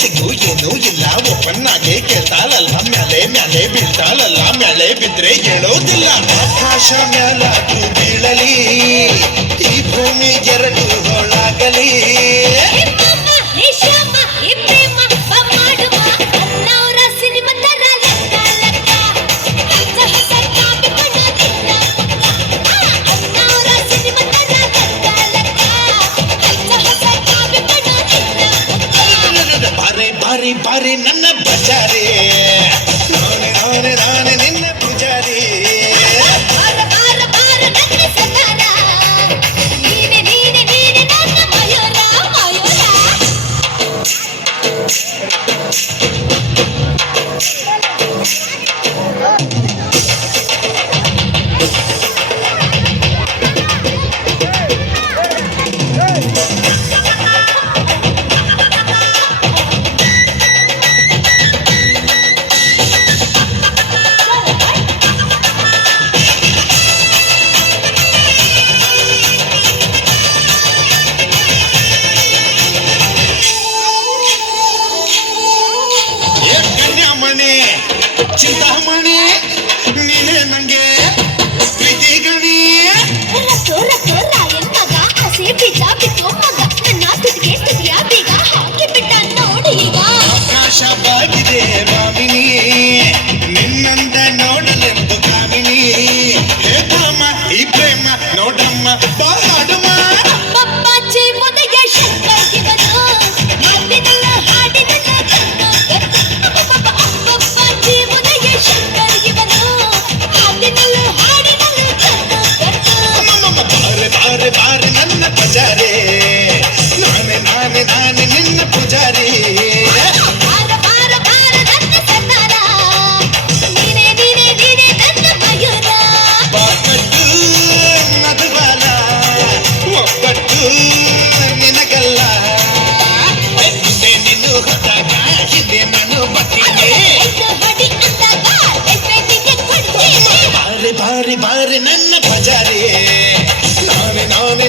ಸಿಗ್ಗು ಏನೂ ಇಲ್ಲ ಒಪ್ಪನ್ನಾಗೆ ಕೇಳ್ತಾಳಲ್ಲ ಮ್ಯಾಲೆ ಮ್ಯಾಲೆ ಬೀಳ್ತಾಳಲ್ಲ ಮ್ಯಾಲೆ ಬಿದ್ರೆ ಹೇಳೋದಿಲ್ಲ ಆಕಾಶ ಮ್ಯಾಲಾಗಿ ಬೀಳಲಿ ಈ ಭೂಮಿ ಎರಡು ಹೊಳಾಗಲಿ ಬಾರಿ ಬಾರಿ ನನ್ನ ಬಜಾರಿ ನಾನೇ ನಾನೇ ನಾನೇ ನಿನ್ನ ಪೂಜಾರಿ ಚಿಂತಾಮಣಿ ನೀನೇ ನಂಗೆ ಪ್ರೀತಿ ಗಣಿ ಆಕಾಶ ಬಾಗಿದೆ ಮಾಮಿನಿ ನಿನ್ನಂದ ನೋಡಲೆಂದು ಕಾಮಿನಿ ಹೇ ಕಾಮ ಈ ಪ್ರೇಮ ನೋಡಮ್ಮ ಬಾಡುವ ಬಾರಿ ನನ್ನ ಪೂಜಾರಿ ನಾನೇ ನಾನೇ ನಾನೇ ನಿನ್ನ ಪೂಜಾರಿ ಬಾಕಟ್ಟು ಮಧುಬಾಲ ಒಬ್ಬಟ್ಟು ನಿನಗಲ್ಲ ಹಿಂದೆ ನಿನ್ನು ಹೊತ್ತಾಗ ಹಿಂದೆ ನಾನು ಬರ್ತೀನಿ ಬಾರಿ ಬಾರಿ ಬಾರಿ ನನ್ನ ಪೂಜಾರಿ ನಾನೇ ನಾನೇ